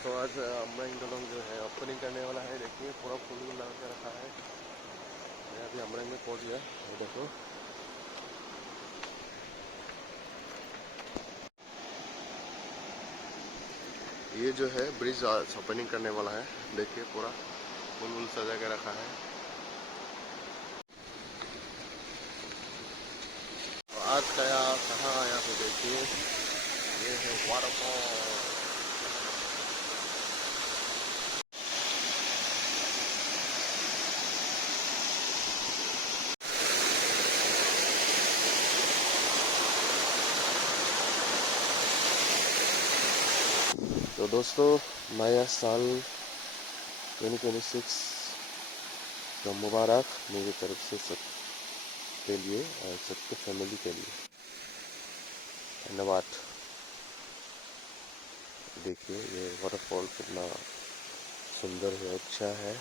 दोस्तों आज अमराइंग दलोंग जो है ओपनिंग करने वाला है। देखिए पूरा फूल लगा के रखा है। मैं अभी अमराइंग में पहुंच गया। ये देखो ये जो है ब्रिज आज ओपनिंग करने वाला है। देखिए पूरा फूल सजा के रखा है। तो आज गया कहाँ आया तो देखिए ये है वाटरफॉल। तो दोस्तों नया साल 2026 का मुबारक मेरी तरफ से सबके लिए और सबके फैमिली के लिए। धन्यवाद। देखिए ये वाटरफॉल कितना सुंदर है, अच्छा है।